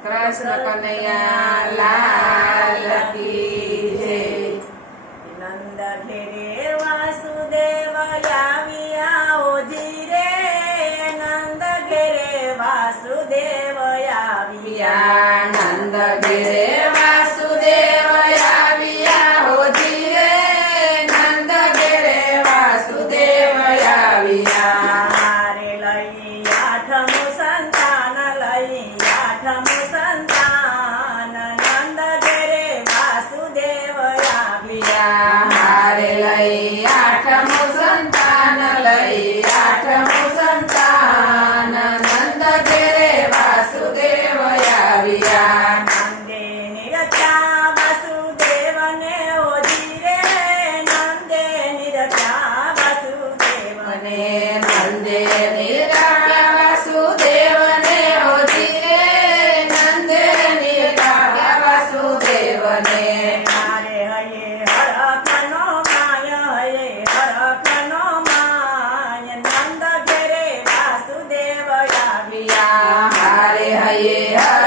કૃષ્ણ કનૈયા લાલ કી જય નંદ ઘેરે વાસુદેવ આવ્યા જી રે નંદ ઘેરે વાસુદેવ આવ્યા નંદ ઘેરે Yeah.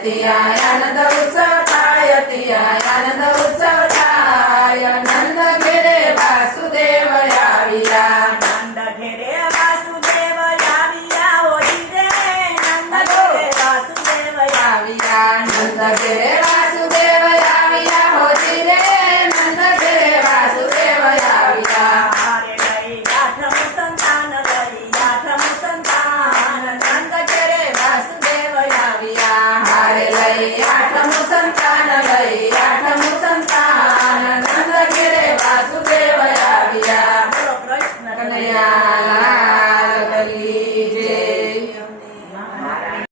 The I and the